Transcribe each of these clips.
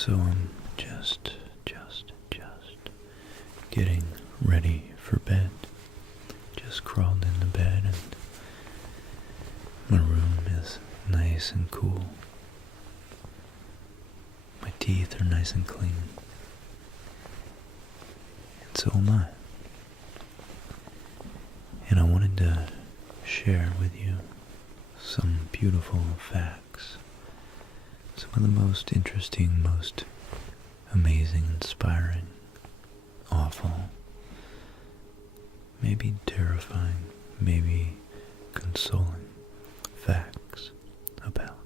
So I'm just getting ready for bed. Just crawled into bed and my room is nice and cool. My teeth are nice and clean. And so am I. And I wanted to share with you some beautiful facts. Some of the most interesting, most amazing, inspiring, awful, maybe terrifying, maybe consoling facts about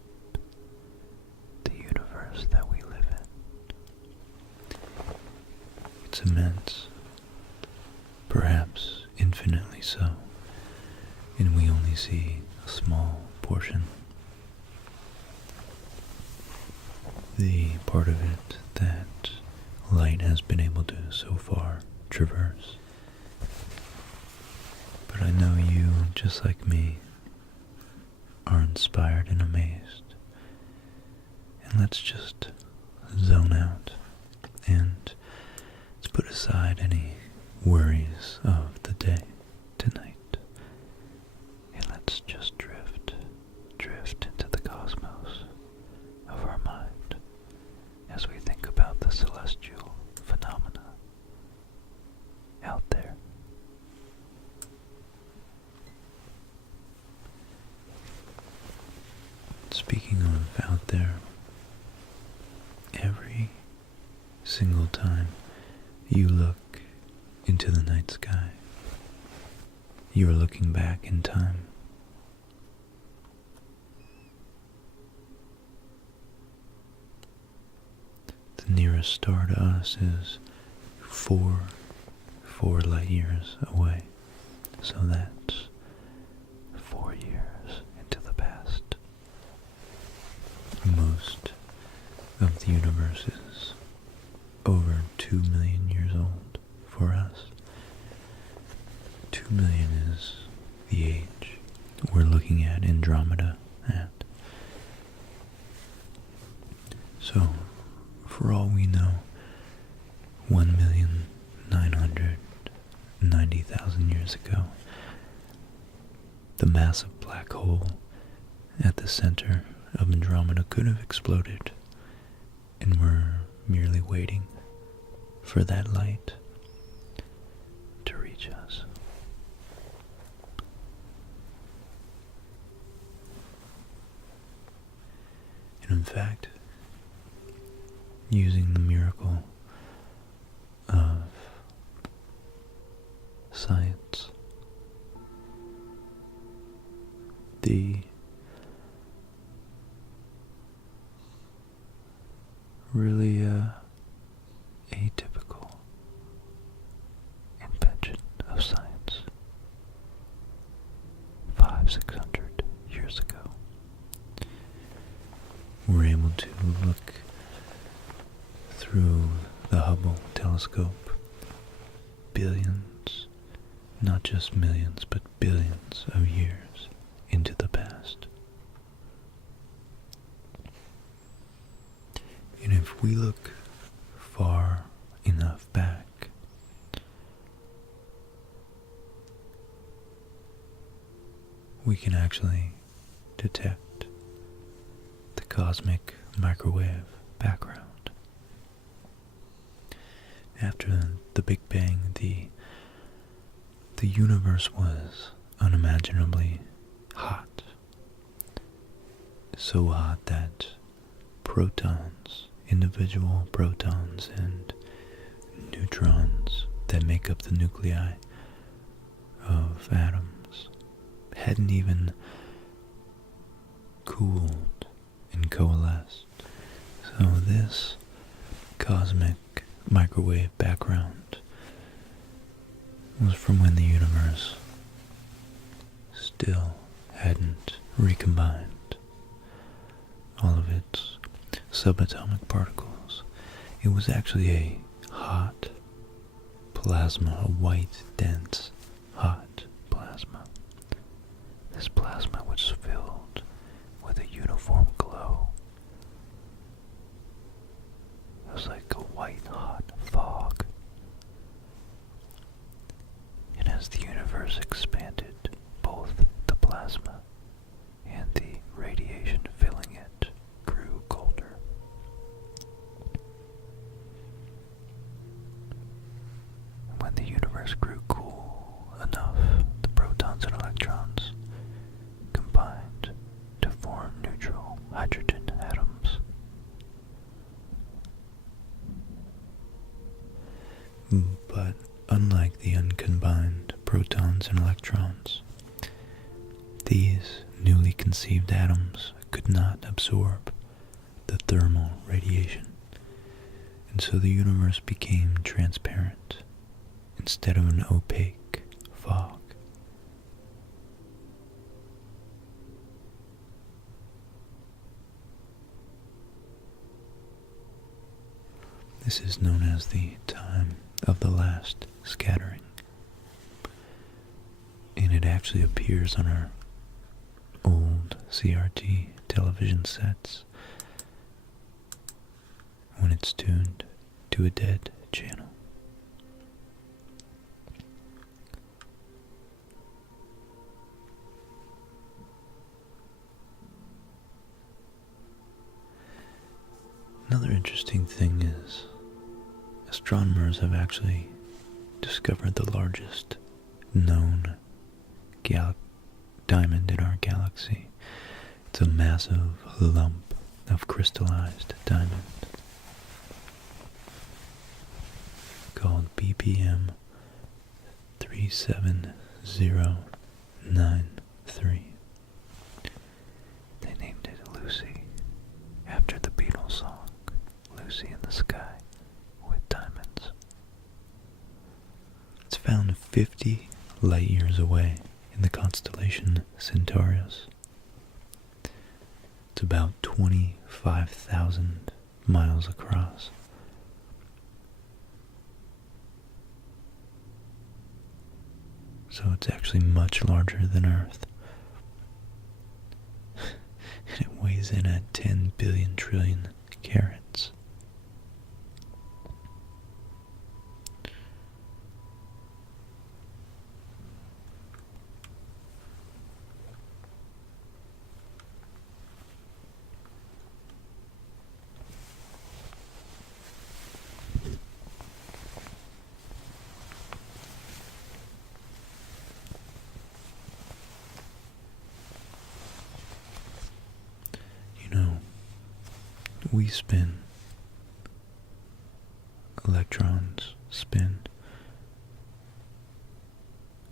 the universe that we live in. It's immense, perhaps infinitely so, and we only see a small portion. The part of it that light has been able to so far traverse. But I know you, just like me, are inspired and amazed. And let's just zone out and let's put aside any worries of the day tonight. And let's just drift into the cosmos of our mind as we think about the celestial phenomena out there. Speaking of out there, every single time you look into the night sky, you are looking back in time. The nearest star to us is four light years away. So that's 4 years into the past. Most of the universe is over 2 million years old for us. 2 million is the age we're looking at Andromeda at. So, for all we know, 1,990,000 years ago, the massive black hole at the center of Andromeda could have exploded, and we're merely waiting for that light to reach us. And in fact, using the miracle of science, the really atypical invention of science 500-600 years ago, we're able to look through the Hubble telescope billions, not just millions, but billions of years into the past. And if we look far enough back, we can actually detect the cosmic microwave background. After the Big Bang, the universe was unimaginably hot. So hot that protons, individual protons and neutrons that make up the nuclei of atoms, hadn't even cooled and coalesced. So this cosmic microwave background was from when the universe still hadn't recombined all of its subatomic particles. It was actually a hot plasma, a white, dense, hot plasma. This plasma was filled with a uniform glow. was like a white hot fog. And as the universe expanded, both the plasma and the radiation filling it grew colder. When the universe grew cool enough, the protons and electrons combined to form neutral hydrogen atoms. But unlike the uncombined protons and electrons, these newly conceived atoms could not absorb the thermal radiation, and so the universe became transparent instead of an opaque fog. This is known as the time of the last scattering, and it actually appears on our old CRT television sets when it's tuned to a dead channel. Another interesting thing is astronomers have actually discovered the largest known diamond in our galaxy. It's a massive lump of crystallized diamond called BPM 37093. They named it Lucy after the Beatles song Lucy in the Sky with Diamonds. It's found 50 light years away in the constellation Centaurus. It's about 25,000 miles across. So it's actually much larger than Earth. And it weighs in at 10 billion trillion carats. We spin, electrons spin,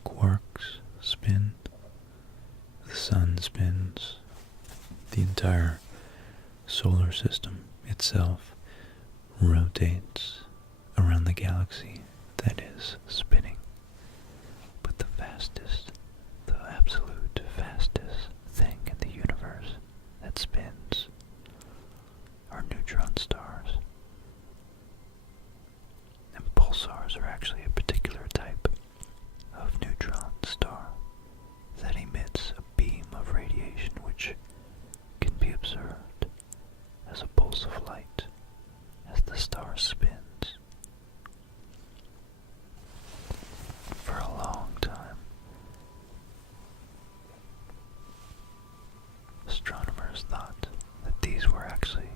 quarks spin, the sun spins, the entire solar system itself rotates around the galaxy that is spinning. But the fastest, the absolute fastest thing in the universe that spins are neutron stars. And pulsars are actually a particular type of neutron star that emits a beam of radiation which can be observed as a pulse of light as the star spins. For a long time, astronomers thought that these were actually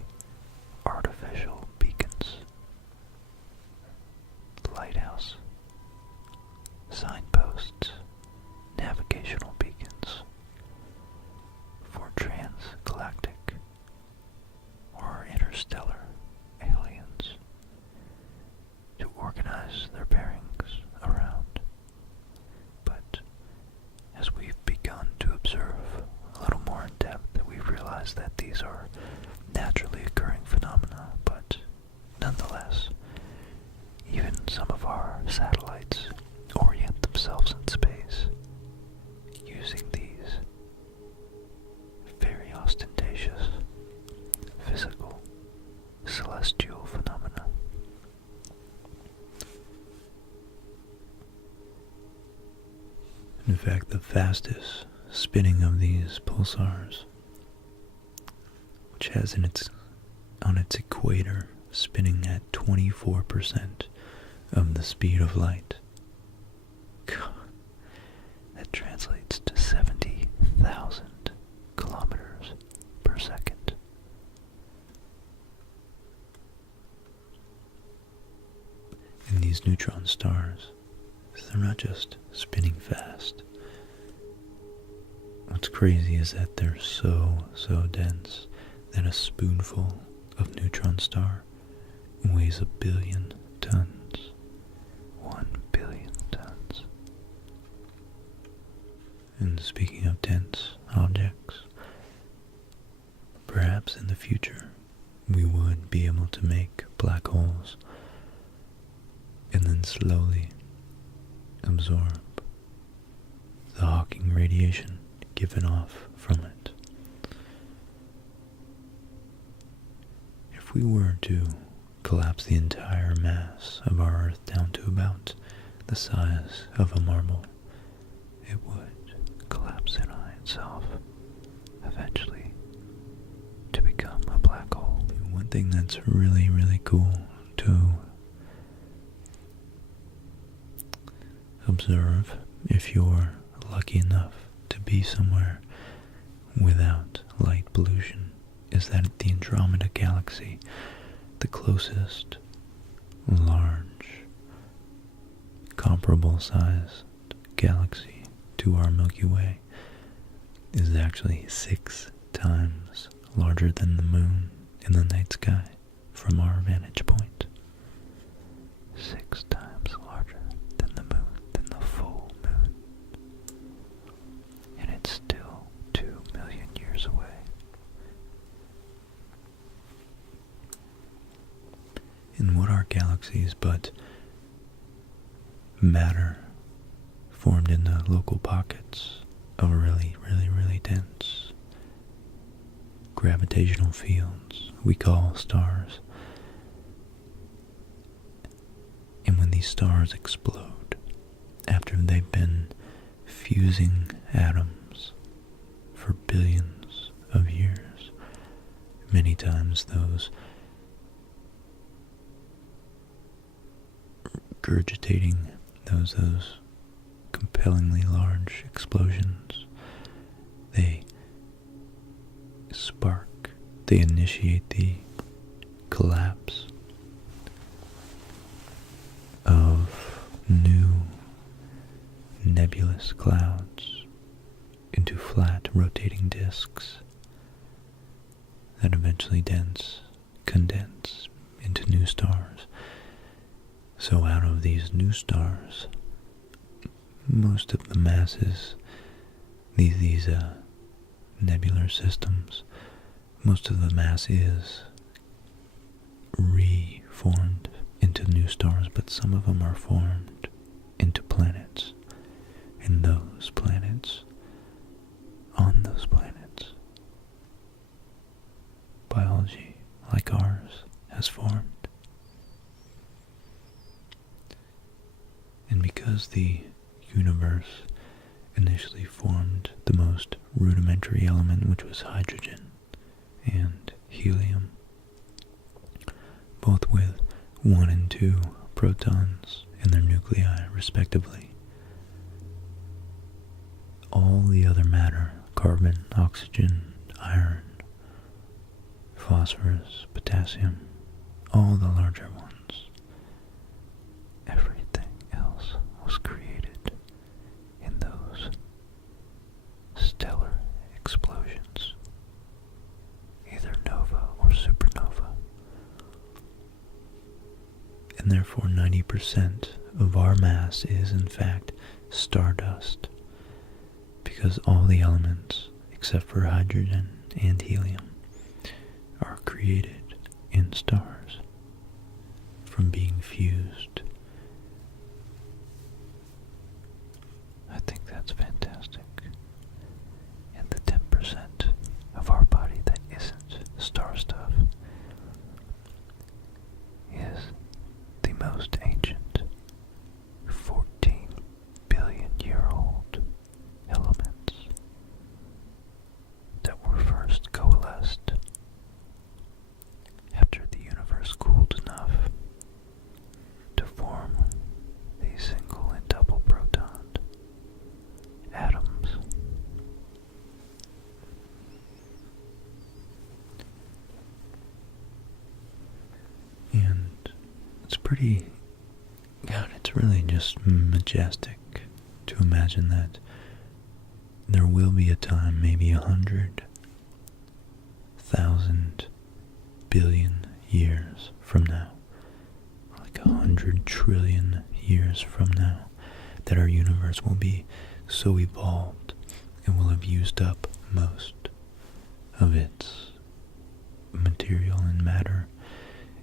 artificial beacons, lighthouse, signposts, navigational beacons for transgalactic or interstellar aliens to organize their bearings around. But as we've begun to observe a little more in depth, we've realized that these are naturally occurring phenomena, but nonetheless, even some of our satellites orient themselves in space using these very ostentatious physical celestial phenomena. In fact, the fastest spinning of these pulsars, which has on its equator spinning at 24% of the speed of light. God, that translates to 70,000 kilometers per second. And these neutron stars, they're not just spinning fast. What's crazy is that they're so dense that a spoonful of neutron star weighs 1 billion tons. 1 billion tons. And speaking of dense objects, perhaps in the future we would be able to make black holes and then slowly absorb the Hawking radiation given off from it. If we were to collapse the entire mass of our Earth down to about the size of a marble, it would collapse in on itself eventually to become a black hole. One thing that's really, really cool to observe if you're lucky enough to be somewhere without light pollution is that the Andromeda Galaxy, the closest large comparable sized galaxy to our Milky Way, is actually 6 times larger than the moon in the night sky from our vantage point. 6 times larger than the moon, than the full moon. And it's still 2 million years away. And what are galaxies but matter formed in the local pockets of really, really, really dense gravitational fields we call stars. And when these stars explode, after they've been fusing atoms for billions of years, many times those regurgitating, those compellingly large explosions, they spark, they initiate the collapse of new nebulous clouds into flat rotating disks that eventually condense into new stars. So out of these new stars, most of the masses, these nebular systems, most of the mass is reformed into new stars, but some of them are formed into planets. And those planets, on those planets, biology like ours has formed. And because the universe initially formed the most rudimentary element, which was hydrogen and helium, both with 1 and 2 protons in their nuclei respectively, all the other matter, carbon, oxygen, iron, phosphorus, potassium, all the larger ones, everything else was created in those stellar explosions, either nova or supernova. And therefore 90% of our mass is in fact stardust, because all the elements, except for hydrogen and helium, are created in stars from being fused. I think that's fantastic. And the 10% of our body that isn't star stuff is the most ancient 14 billion year old elements that were first coalesced after the universe cooled pretty, God, it's really just majestic to imagine that there will be a time, maybe 100,000 billion years from now, like 100 trillion years from now, that our universe will be so evolved and will have used up most of its material and matter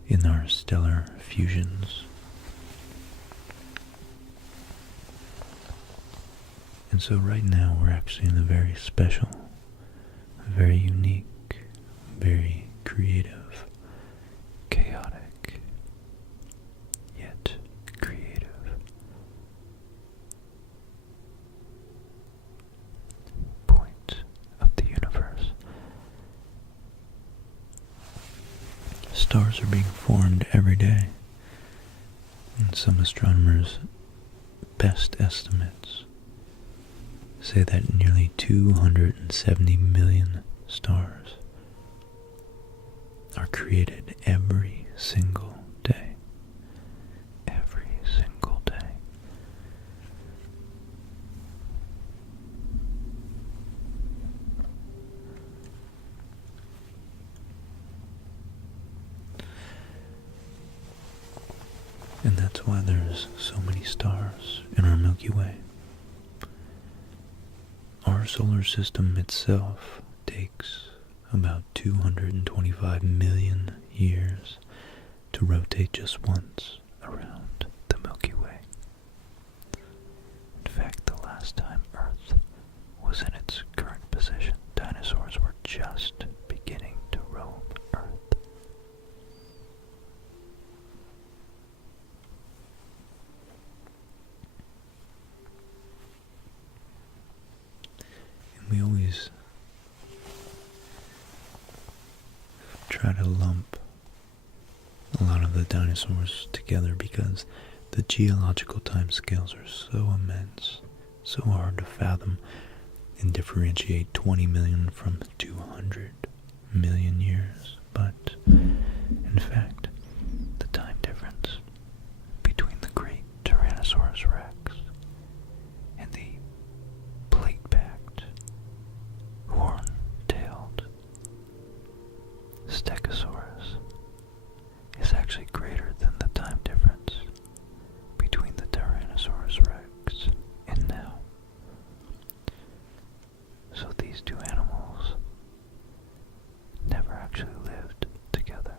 in our stellar fusions. And so right now we're actually in a very special, very unique, very creative, chaotic, yet creative point of the universe. Stars are being formed every day, and some astronomers' best estimates say that nearly 270 million stars are created every single day. Every single day. And that's why there's so many stars in our Milky Way. Our solar system itself takes about 225 million years to rotate just once around the Milky Way. In fact, the last time Earth was in its current position, dinosaurs were just beginning to roam Earth. We always try to lump a lot of the dinosaurs together because the geological timescales are so immense, so hard to fathom and differentiate 20 million from 200 million years. But in fact, the time difference between the great Tyrannosaurus rex and the plate-backed, horn-tailed Stegosaurus is actually greater than the time difference between the Tyrannosaurus rex and now. So these two animals never actually lived together.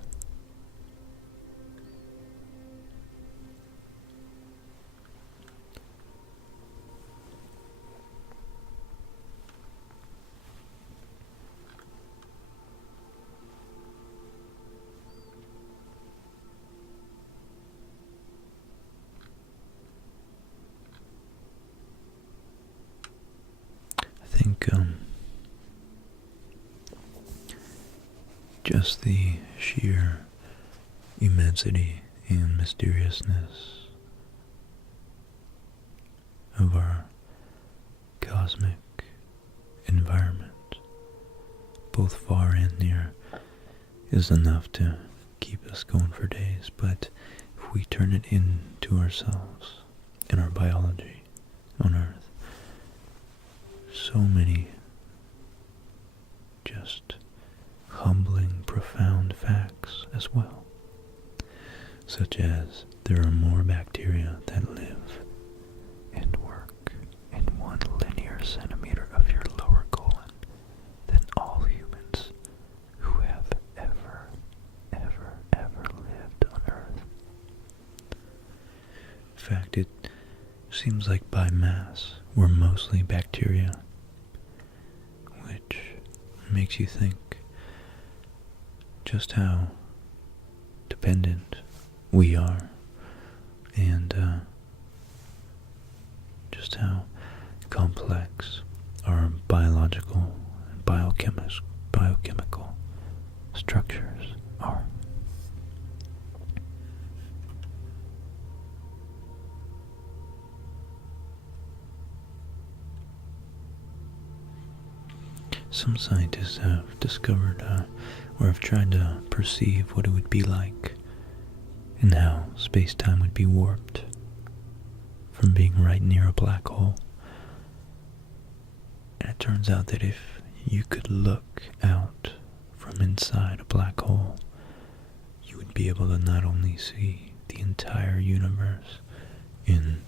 I think just the sheer immensity and mysteriousness of our cosmic environment, both far and near, is enough to keep us going for days. But if we turn it into ourselves and our biology on Earth, so many just humbling, profound facts as well, such as there are more bacteria that live and work in 1 linear centimeter of your lower colon than all humans who have ever lived on Earth. In fact, it seems like by mass we're mostly bacteria, which makes you think just how dependent we are, and just how complex our biological and biochemical structures are. Some scientists have discovered or have tried to perceive what it would be like and how space-time would be warped from being right near a black hole. And it turns out that if you could look out from inside a black hole, you would be able to not only see the entire universe in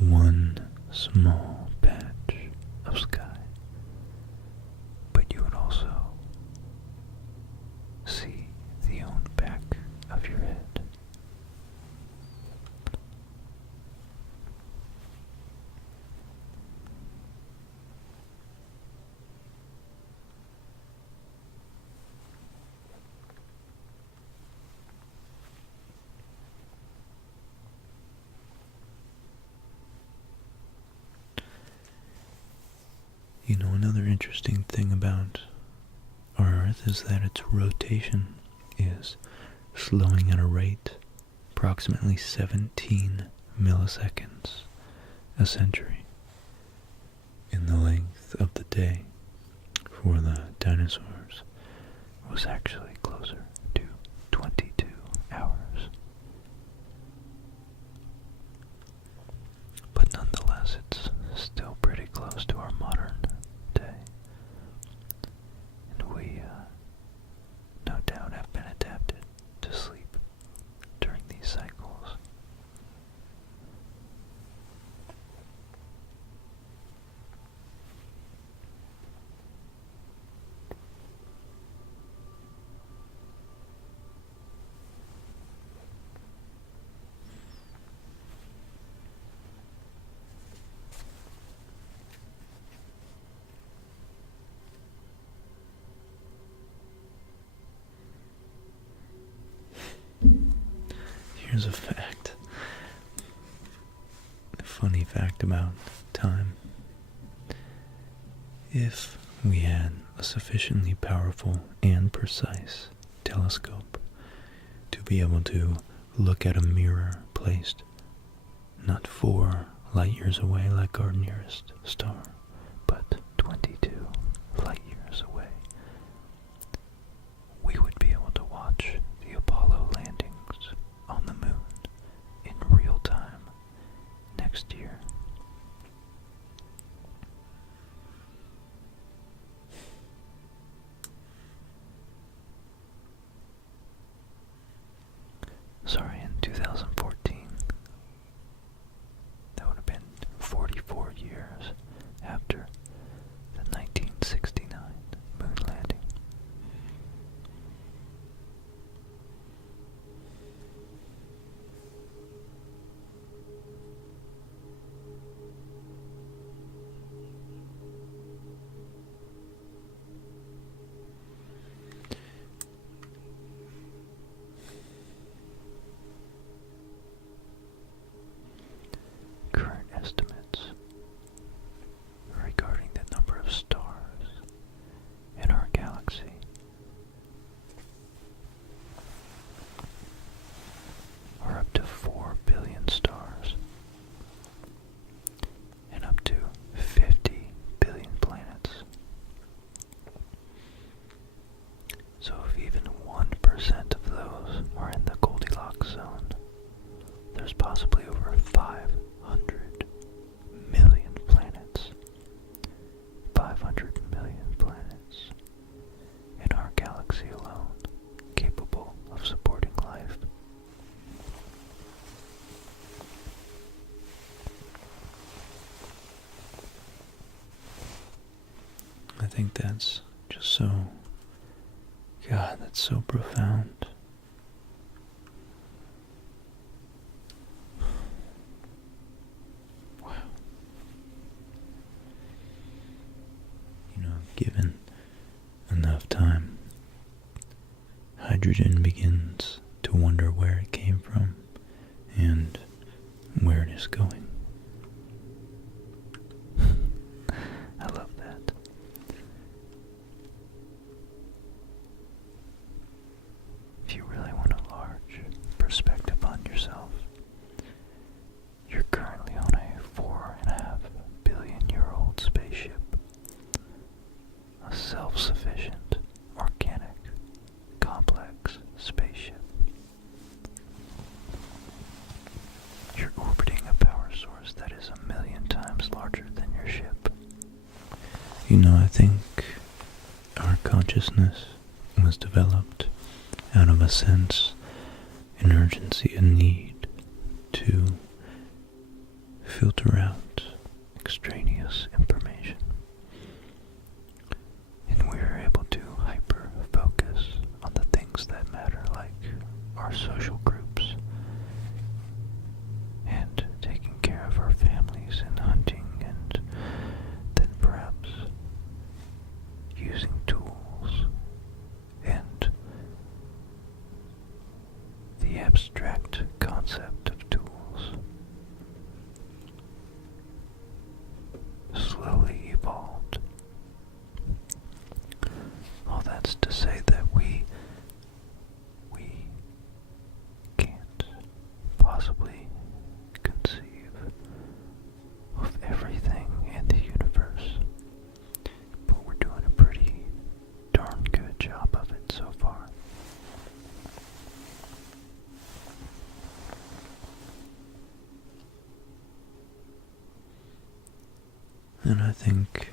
one small patch of sky, but you would also see the own back of your head. You know, another interesting thing about our Earth is that its rotation is slowing at a rate approximately 17 milliseconds a century. And the length of the day for the dinosaurs was actually closer to 22 hours. But nonetheless, it's still pretty close to our modern day. And we, no doubt, have been adapted to sleep during these cycles. Here's a fact. A funny fact about time. If we had a sufficiently powerful and precise telescope to be able to look at a mirror placed not 4 light years away like our nearest star, but 22 light years away, we would be able to watch the Apollo landings on the moon in real time next year. Sorry, in 2014. That would have been 44 years after the 1969 moon landing. Current estimates regarding the number of stars in our galaxy are up to 4 billion stars and up to 50 billion planets. So if even 1% of those are in the Goldilocks zone, there's possibly over 500 million planets. 500 million planets in our galaxy alone capable of supporting life. I think that's just so, God, that's so profound. Wow. You know, given enough time, hydrogen begins to wonder where it came from and where it is going. I love that. If you really want a large perspective on yourself, you're currently on a 4.5 billion year old spaceship. A self-sufficient, organic, complex spaceship. I think our consciousness was developed out of a sense, an urgency, a need to filter out extraneous information. And we are able to hyper-focus on the things that matter, like our social groups, and taking care of our families, and hunting, and then perhaps using tools, and the abstract concept of tools slowly evolved. All that's to say that we can't possibly conceive of everything in the universe, but we're doing a pretty darn good job of it so far. And I think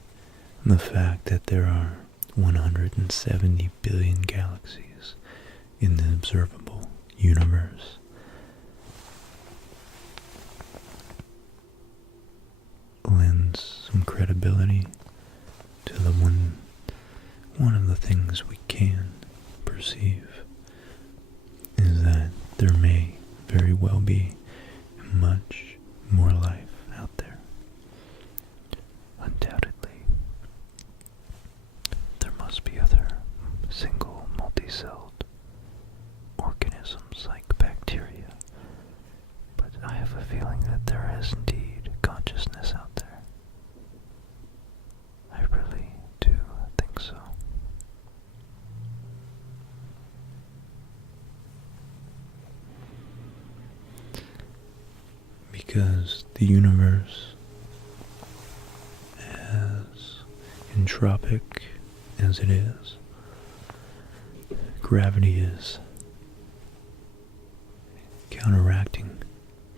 the fact that there are 170 billion galaxies in the observable universe lends some credibility to the one of the things we can perceive is that there may very well be much more life out there. Undoubtedly, there must be other single multi-celled organisms like bacteria, but I have a feeling that there is indeed consciousness out there. I really do think so. Because the universe, as entropic as it is, gravity is counteracting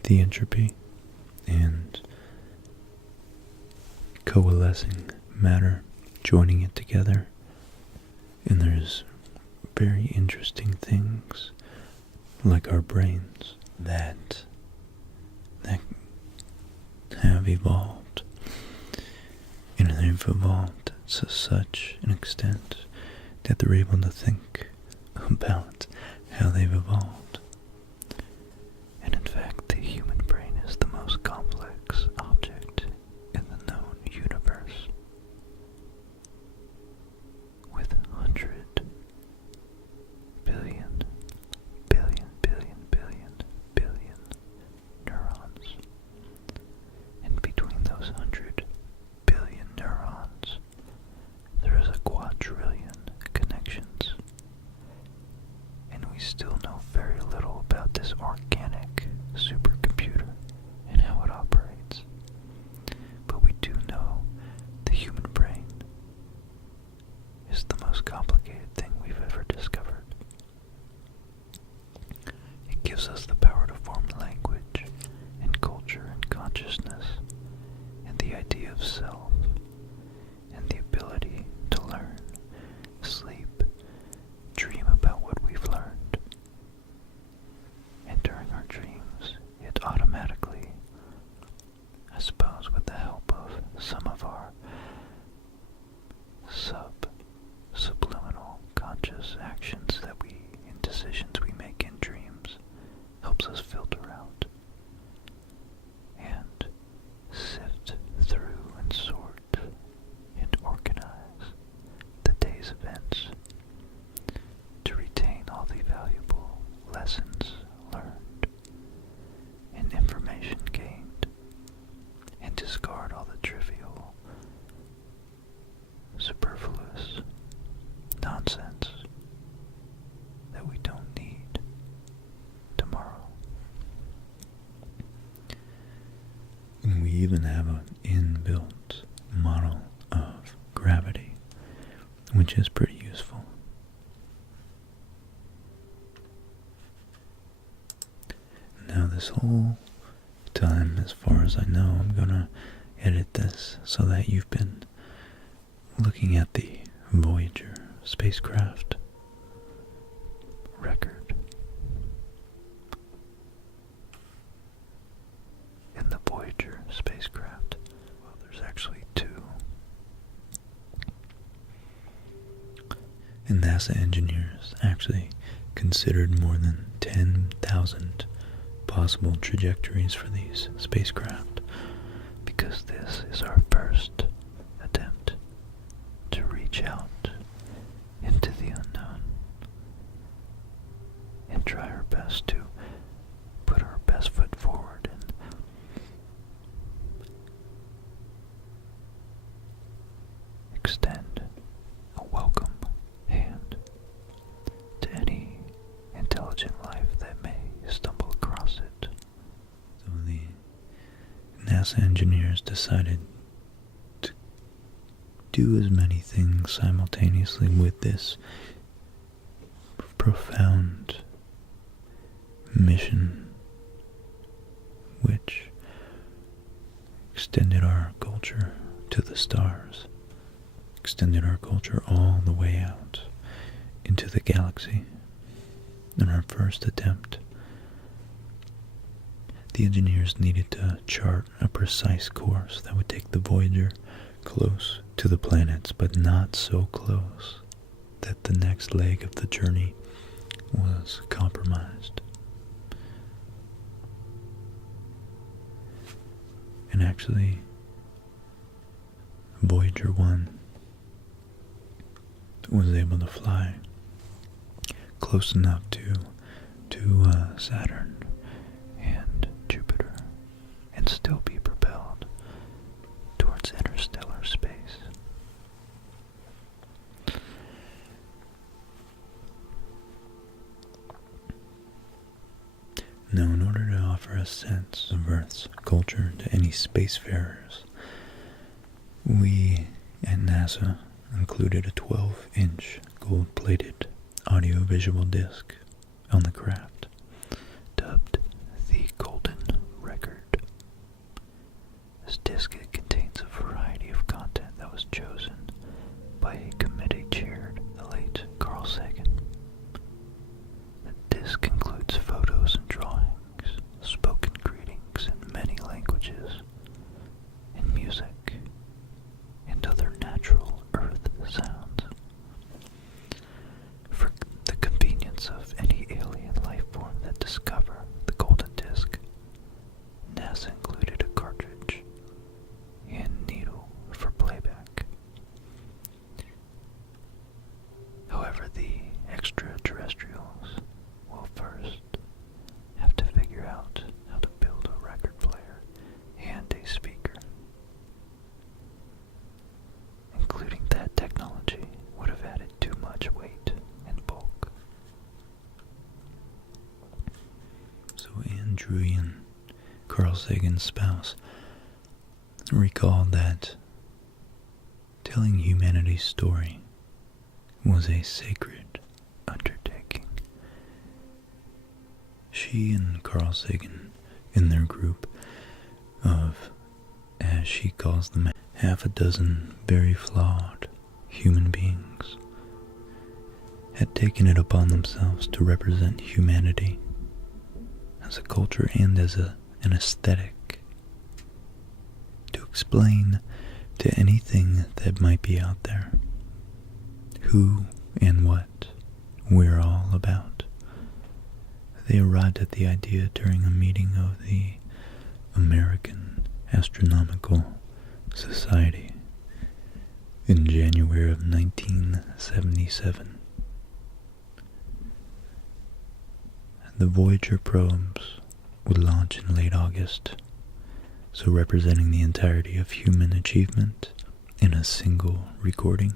the entropy and coalescing matter, joining it together. And there's very interesting things like our brains that have evolved, and they've evolved to such an extent that they're able to think about how they've evolved. And in fact, the human brain is the most complex object in the known universe, with 100 billion neurons. And between those 100 billion neurons, there is a quadrillion connections. And we still know very little about this organic supercomputer and how it operates. But we do know the human brain is the most complicated thing we've ever discovered. It gives us the power to form language and culture and consciousness and the idea of self and the ability to learn, sleep, dream about what we've learned. And during our dreams, it automatically, I suppose with the help of some of our subliminal conscious actions and decisions we make in dreams, helps us filter out and sift through and sort and organize the day's events to retain all the valuable lessons learned and information gained, and discard all the trivial, superfluous nonsense that we don't need tomorrow. And we even have an inbuilt model of gravity, which is pretty useful. Now this whole time, as far as I know, I'm gonna edit this so that you've been looking at the Voyager spacecraft record. In the Voyager spacecraft, well, there's actually two. And NASA engineers actually considered more than 10,000 possible trajectories for these spacecraft, because this is our first attempt to reach out into the unknown and try our best to put our best foot forward and extend a welcome hand to any intelligent life that may stumble across it. So the NASA engineers decided to do as many things simultaneously with this profound mission, which extended our culture to the stars, extended our culture all the way out into the galaxy. In our first attempt, the engineers needed to chart a precise course that would take the Voyager close to the planets, but not so close that the next leg of the journey was compromised. And actually, Voyager 1 was able to fly close enough to Saturn and Jupiter and still be propelled towards interstellar space. Now, in order to offer a sense of Earth's culture to any spacefarers, we at NASA included a 12-inch gold-plated audiovisual disc on the craft, dubbed the Golden Record. This disc contains a variety of content that was chosen by a committee chaired the late Carl Sagan. The disc includes photos and drawings, spoken greetings in many languages, and music, and other natural Earth sounds. For the convenience of any alien life form that discover the golden disc, NASA included a cartridge and needle for playback. However, the extraterrestrials will first have to figure out how to build a record player and a speaker. Including that technology would have added too much weight and bulk. So Anne Druyan, Carl Sagan's spouse, recalled that telling humanity's story was a sacred undertaking. She and Carl Sagan, in their group of, as she calls them, half a dozen very flawed human beings, had taken it upon themselves to represent humanity as a culture and as an aesthetic, to explain to anything that might be out there who and what we're all about. They arrived at the idea during a meeting of the American Astronomical Society in January of 1977. The Voyager probes would launch in late August, so representing the entirety of human achievement in a single recording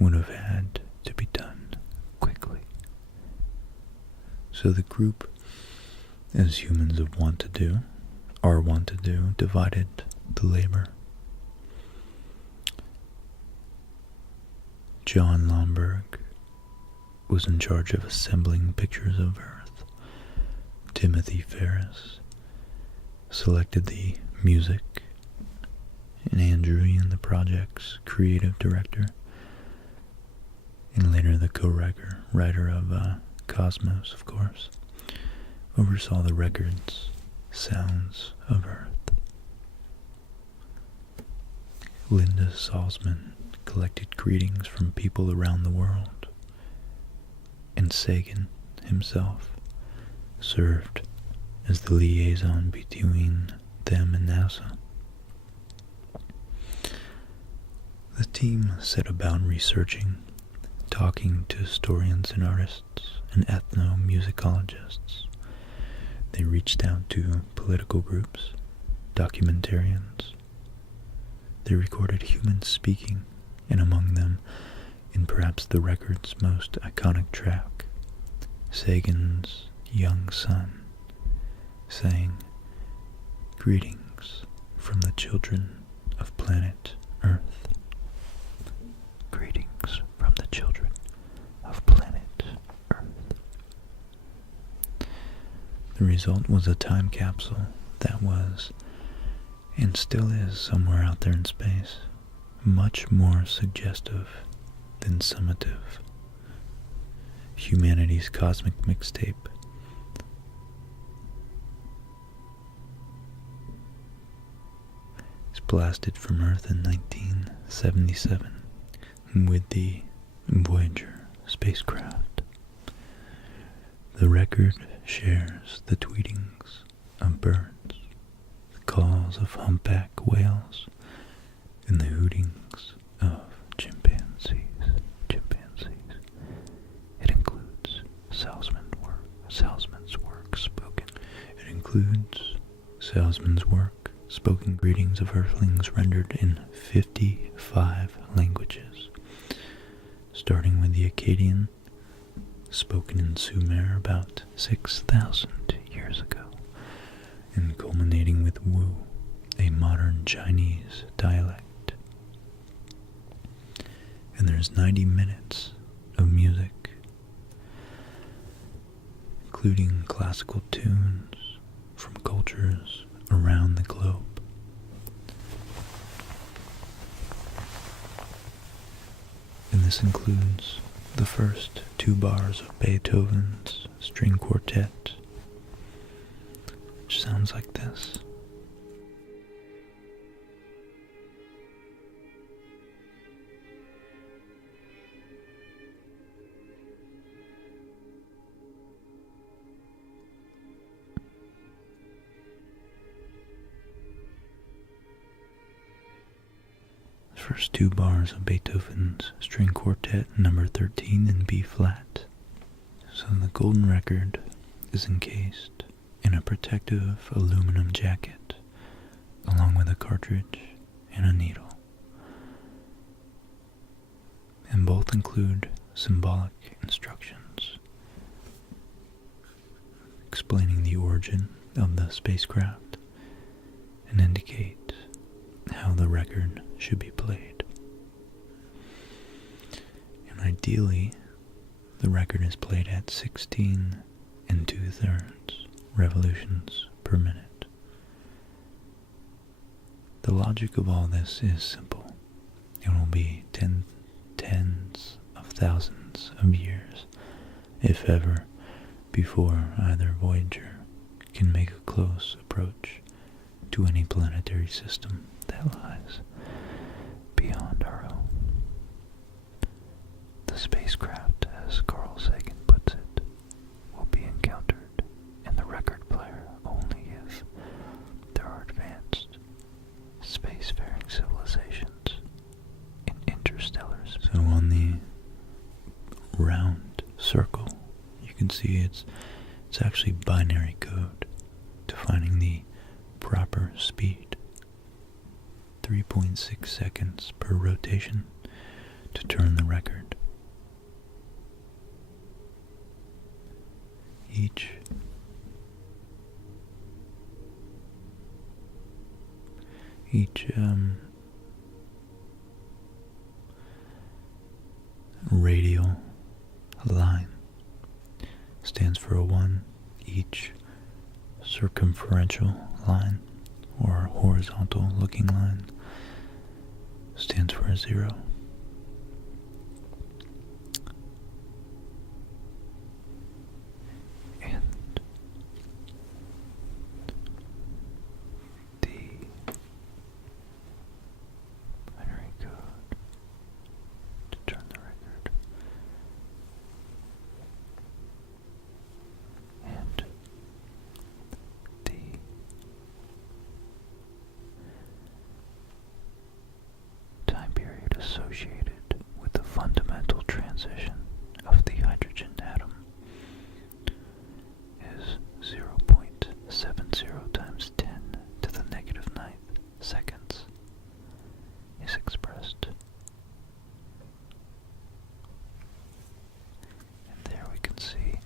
would have had to be done quickly. So the group, as humans are wont to do, divided the labor. John Lomberg was in charge of assembling pictures of Earth. Timothy Ferris selected the music and Andrewian, the project's creative director, and later the co-writer of Cosmos, of course, oversaw the record's Sounds of Earth. Linda Salzman collected greetings from people around the world, and Sagan himself served as the liaison between them and NASA. The team set about researching, talking to historians and artists and ethnomusicologists. They reached out to political groups, documentarians. They recorded humans speaking, and among them, in perhaps the record's most iconic track, Sagan's young son sang, "Greetings from the children of planet Earth." Greetings from the children of planet Earth. The result was a time capsule that was, and still is somewhere out there in space, much more suggestive than summative. Humanity's cosmic mixtape. It's blasted from Earth in 1977 with the Voyager spacecraft. The record shares the tweetings of birds, the calls of humpback whales, and the hootings of chimpanzees. It includes Salzman's work spoken. It includes Salzman's work, spoken greetings of Earthlings rendered in 55 languages, starting with the Akkadian, spoken in Sumer about 6,000 years ago, and culminating with Wu, a modern Chinese dialect. And there's 90 minutes of music, including classical tunes from cultures around the globe. And this includes the first 2 bars of Beethoven's String Quartet, which sounds like this. First 2 bars of Beethoven's String Quartet number 13 in B flat. So the golden record is encased in a protective aluminum jacket, along with a cartridge and a needle. And both include symbolic instructions explaining the origin of the spacecraft and indicate how the record should be played. And ideally, the record is played at 16 2/3 revolutions per minute. The logic of all this is simple. It will be tens of thousands of years, if ever, before either Voyager can make a close approach to any planetary system that lies beyond our own. The spacecraft, as Carl Sagan puts it, will be encountered in the record player only if there are advanced spacefaring civilizations in interstellar space. So on the round circle, you can see it's actually binary code defining the proper speed. 3.6 seconds per rotation to turn the record. Each radial line stands for a 1. Each circumferential line or horizontal looking line stands for a 0. And the binary code to turn the record, and the time period associated with the fundamental transition of the hydrogen atom is 0.70 times 10 to the negative 9th seconds is expressed. And there we can see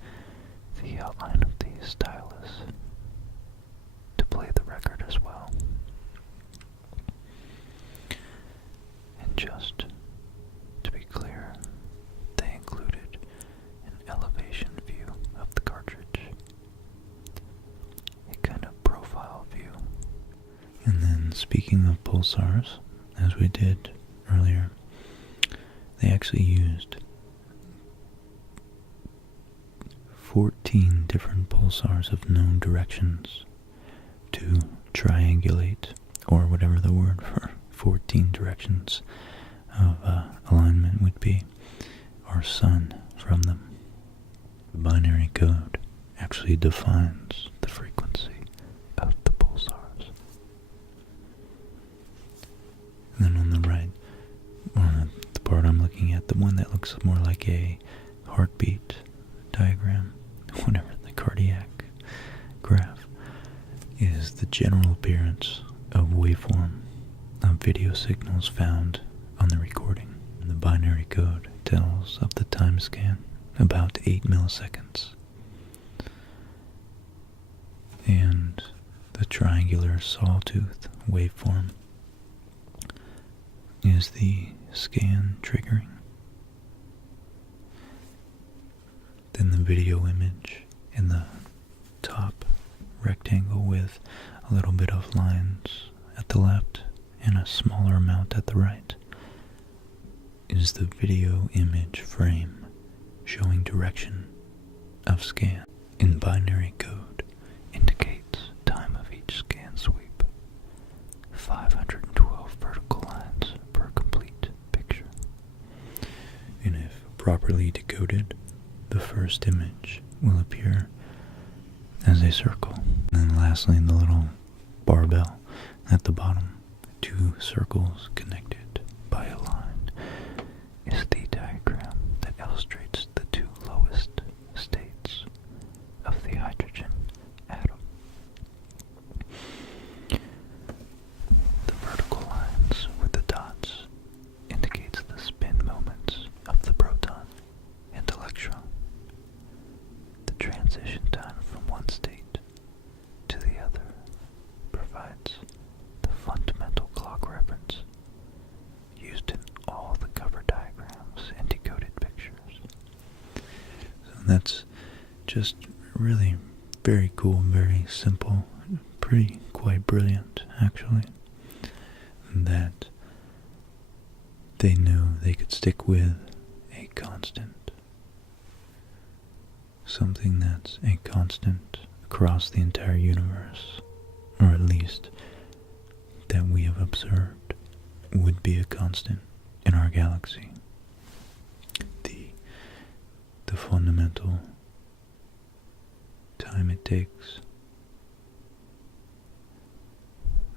the outline of the stylus to play the record as well. And just to be clear, they included an elevation view of the cartridge, a kind of profile view. And then, speaking of pulsars, as we did earlier, they actually used 14 different pulsars of known directions to triangulate, or whatever the word for 14 directions of alignment would be, our sun from them. The binary code actually defines the frequency of the pulsars. And then on the right, or the part I'm looking at, the one that looks more like a heartbeat diagram, whatever, the cardiac graph, is the general appearance of waveform of video signals found on the recording. And the binary code tells of the time scan about 8 milliseconds. And the triangular sawtooth waveform is the scan triggering. Then the video image in the top rectangle with a little bit of lines at the left and a smaller amount at the right is the video image frame showing direction of scan. In binary code indicates time of each scan sweep, 512 vertical lines per complete picture. And if properly decoded, the first image will appear as a circle. And then lastly, the little barbell at the bottom, 2 circles connected by a line, is the diagram that illustrates the 2 lowest states of the hydrogen atom. The vertical lines with the dots indicates the spin moments of the proton and electron. The transition time from one state to the other provides the fundamental clock reference used in all the cover diagrams and decoded pictures. So that's just really very cool, very simple, pretty quite brilliant actually, that they knew they could stick with a constant, something that's a constant across the entire universe, or at least that we have observed would be a constant in our galaxy. The fundamental time it takes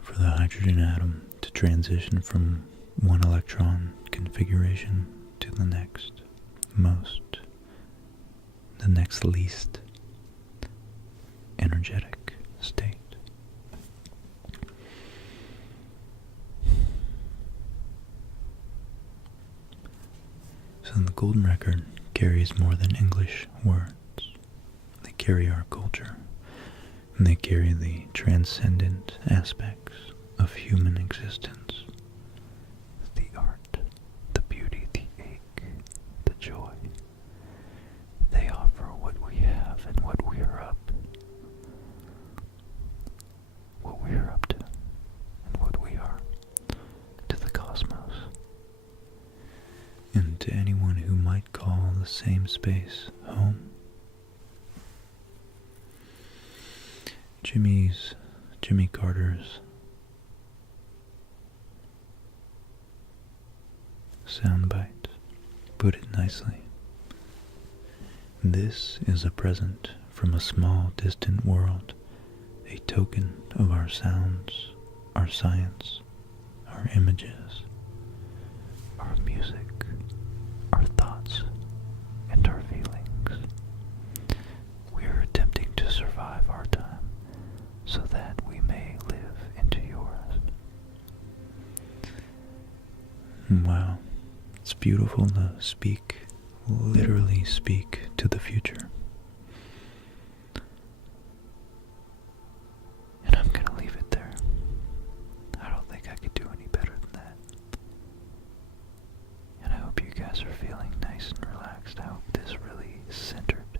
for the hydrogen atom to transition from one electron configuration to the next least energetic state. So the golden record carries more than English words. They carry our culture, and they carry the transcendent aspects of human existence. The art, the beauty, the ache, the joy. They offer what we have and what we are up to, and what we are to the cosmos. to anyone who might call the same space home. Jimmy Carter's soundbite put it nicely. This is a present from a small distant world, a token of our sounds, our science, our images, our music, our thoughts, and our feelings. We are attempting to survive our time so that we may live into yours. Wow, it's beautiful to literally speak to the future. And I'm gonna leave it there. I don't think I could do any better than that. And I hope you guys are feeling nice and relaxed. I hope this really centered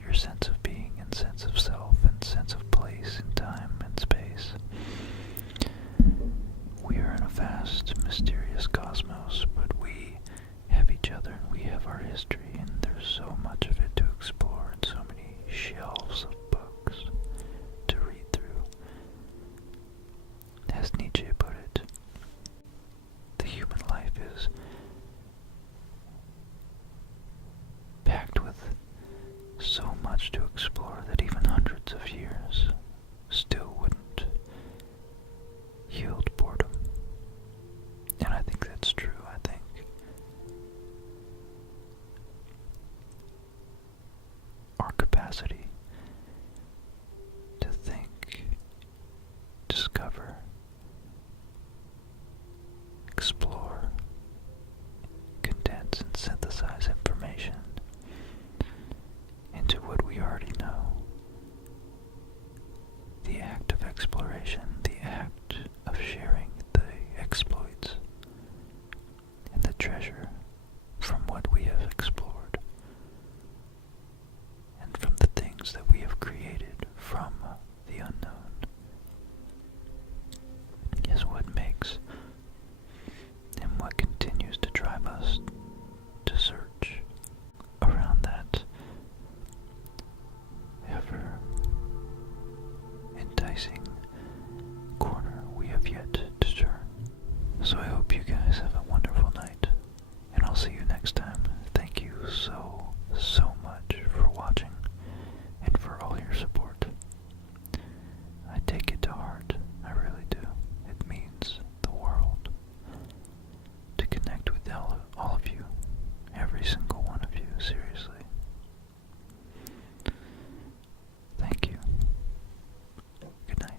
your sense of being and sense of self and sense of place and time and space. We are in a vast, mysterious cosmos, but we have each other, we have our history, and there's so much of it to explore and so many shelves of books to read through. As Nietzsche put it, the human life is packed with so much to explore that even hundreds of years still wouldn't yield boredom. And I think that's true. I think our capacity to think, discover, explore, condense and synthesize information into what we already know. The act of exploration, the act of sharing the exploits and the treasure from what we have explored and from the things that we have created from the unknown is what makes and what continues to drive us to search around that ever enticing corner we have yet to turn. So I hope you guys have a wonderful night, and I'll see you next time. Thank you so much for watching and for all your support. I take it to heart, I really do. It means the world to connect with all of you, every single one of you, seriously. Thank you. Good night.